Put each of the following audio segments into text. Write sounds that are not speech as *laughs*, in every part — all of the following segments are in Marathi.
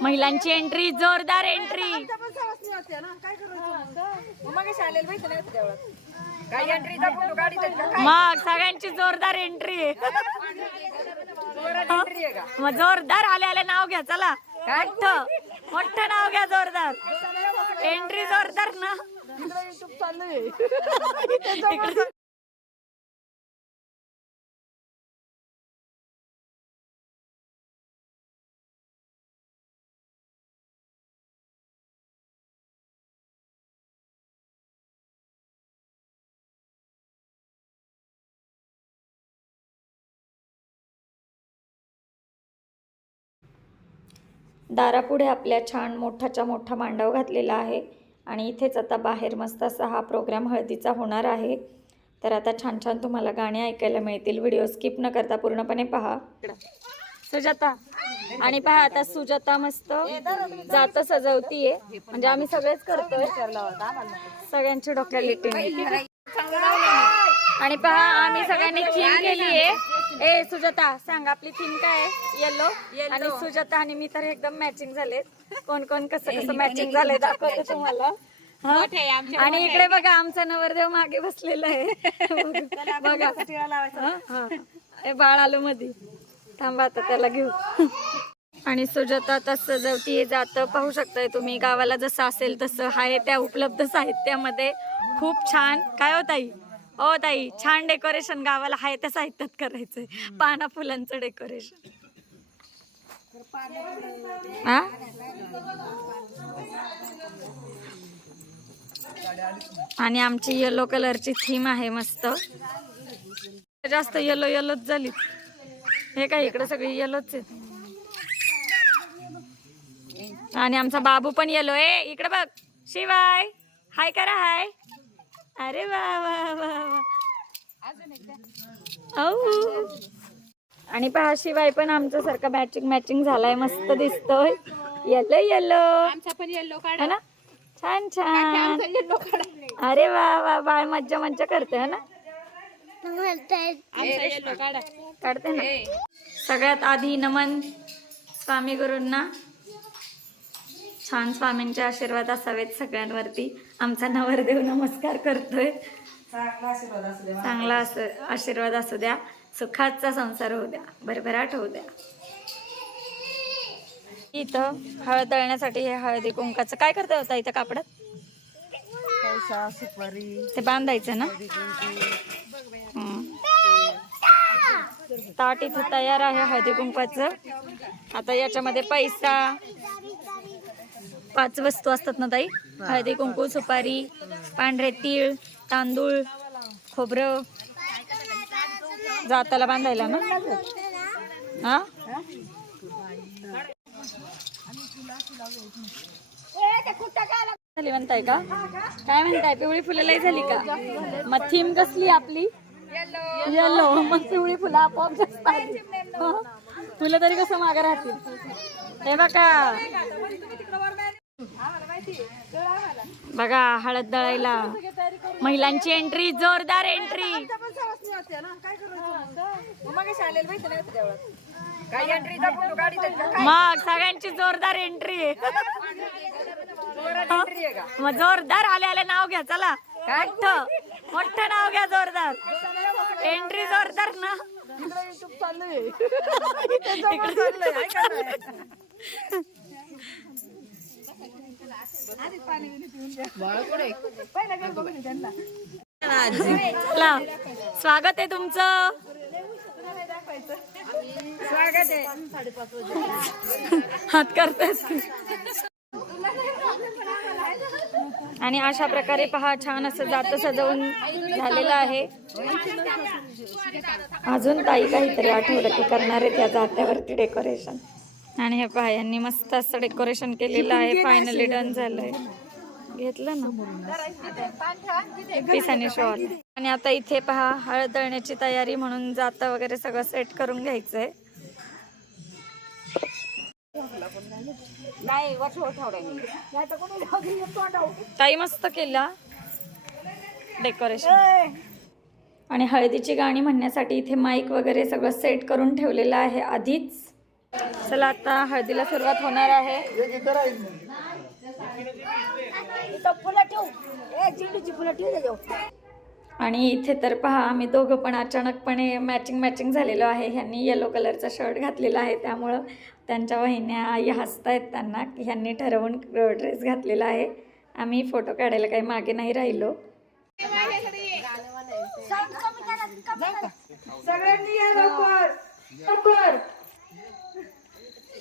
महिलांची एंट्री जोरदार एंट्री मग सगळ्यांची जोरदार एंट्री आहे *laughs* मग जोरदार आले आले नाव घ्या चला. मोठं. मोठं नाव घ्या जोरदार. एंट्री जोरदार ना. *laughs* दारापुढे आपल्या छान मोठाच्या मोठा मांडव घातलेला आहे. आणि इथेच आता बाहेर मस्त असा हा प्रोग्राम हळदीचा होणार आहे. तर आता छान छान तुम्हाला गाणी ऐकायला मिळतील. व्हिडिओ स्किप न करता पूर्णपणे पहा. सुजाता आणि पहा आता सुजाता मस्त जात सजवतीये. म्हणजे आम्ही सगळेच करतोय. सगळ्यांची डोक्याला लिटिंग आणि पहा आम्ही सगळ्यांनी चीन केली आहे ए सुजाता सांग आपली थीम काय आहे? येलो आणि सुजाता आणि मी तर एकदम मॅचिंग झाले कोण कोण कसं कसं मॅचिंग झालंय दाखवते तुम्हाला? आणि इकडे बघा आमचा नवरदेव मागे बसलेला आहे. बघा हा. ए, बाळ आलो मध्ये थांबा आता त्याला घेऊ. आणि सुजाता आता सजवती जातं. पाहू शकताय तुम्ही गावाला जसं असेल तसं. आहे त्या उपलब्ध साहित्यामध्ये खूप छान. काय हो हो ताई छान डेकोरेशन गावाला आहे त्या साहित्यात करायचंय. पाना फुलांचं डेकोरेशन. हा? आणि आमची येलो कलरची थीम आहे मस्त. जास्त येलो येलोच झाली. हे काय इकडे सगळी येलोच आहे आणि आमचा बाबू पण येलो आहे इकडे बघ. शिवाय. हाय करा हाय अरे वा वा वा. आणि पहा शिवाय पण आमच्या सारखा मॅचिंग मॅचिंग झालाय मस्त दिसतोय. येलो येलो आमचा पण येल्लो काढ. है ना? छान छान. अरे वा वा बाळ मज्जा मज्जा करते है ना? आमचा काढते ना. सगळ्यात आधी नमन स्वामी गुरूंना छान स्वामींचे आशीर्वाद असावेत सगळ्यांवरती. आमचा नवरदेव नमस्कार करतोय. चांगला असं आशीर्वाद असू द्या. सुखाचा संसार होऊ द्या. भरभराट होऊ द्या. इथं हळद दळण्यासाठी हे हळदी कुंकाचं काय करता होता इथं कापडात? ते बांधायचं ना. ताट इथं तयार आहे हळदी कुंकवाचं आता याच्यामध्ये पैसा पाच वस्तू असतात ना ताई? हळदी कुंकू सुपारी पांढरे तीळ तांदूळ खोबरं. जाताला बांधायला ना? हा? झाली म्हणताय का? काय म्हणताय? पिवळी फुलं लई झाली का? मग थीम कसली आपली? येलो मग पिवळी फुलं आपोआप जास्त फुलं तरी कसं मागे राहतील? हे बघा. बघा हळद दळायला. महिलांची एंट्री जोरदार एंट्री मग सगळ्यांची जोरदार एंट्री आहे मग जोरदार आले आले नाव घ्या चला. मोठं. मोठं नाव घ्या जोरदार. एंट्री जोरदार ना. चला *laughs* स्वागत आहे तुमचं. स्वागत आहे हात करतेस आणि अशा प्रकारे पहा छान असं जात सजवून झालेलं आहे. अजून ताई काहीतरी आठवलं की करणार आहे त्या जात्यावरती डेकोरेशन आणि हे पहा यांनी मस्त असं डेकोरेशन केलेलं आहे. फायनली डन झालंय. घेतलं ना? आणि आता इथे पहा हळद दळण्याची तयारी म्हणून जातं वगैरे सगळं सेट करून घ्यायचंय. ताई मस्त केला. डेकोरेशन आणि हळदीची गाणी म्हणण्यासाठी इथे माईक वगैरे सगळं सेट करून ठेवलेलं आहे आधीच. चला आता हळदीला सुरुवात होणार आहे. फुलं ठेवू. ए चिंडूची फुलं ठेवू त्याच्यावर आणि इथे तर पहा आम्ही दोघं पण अचानकपणे मॅचिंग मॅचिंग झालेलो आहे. ह्यांनी येलो कलरचा शर्ट घातलेला आहे. त्यामुळं त्यांच्या वहिन्या आई हसतायत त्यांना. की ह्यांनी ठरवून ड्रेस घातलेला आहे. आम्ही फोटो काढायला काही मागे नाही राहिलो. सगळ्यांनी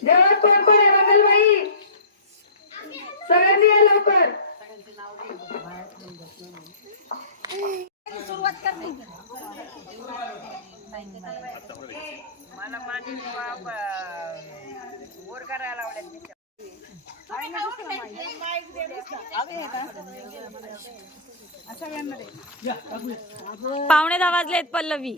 या कोण कोण आहे मंगलबाई? सगळ्यांनी या लवकर. सुरुवात कर मला माझी वर करायला आवडेल पावणे दहा वाजलेत पल्लवी.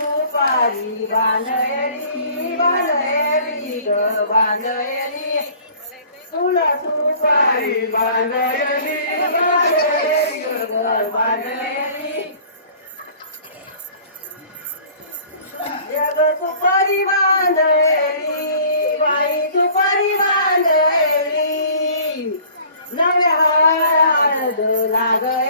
सुपारी तू पारी बांधयली, बांधयली ग बांधयली. तुला सुपारी पारी बांधयली, बांधयली ग बांधयली. जग सुपारी बांधली बाई सुपारी बांधली नव्या लागय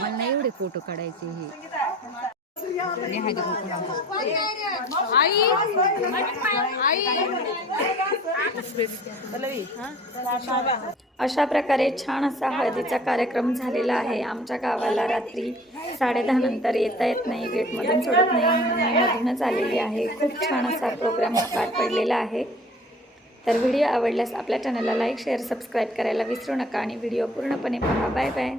मला एवढे फोटो काढायचे हे आणि हळदी कुंकू लावतात. अशा प्रकारे छान असा हळदीचा कार्यक्रम झालेला आहे. आमच्या गावाला रात्री साडेदहा नंतर येता येत नाही गेटमधून सोडत नाही म्हणून मधूनच आलेली आहे. खूप छान असा प्रोग्राम हा पार पडलेला आहे. तर व्हिडिओ आवडल्यास आपल्या चॅनलला लाईक शेअर सबस्क्राईब करायला विसरू नका आणि व्हिडिओ पूर्णपणे पहा. Bye bye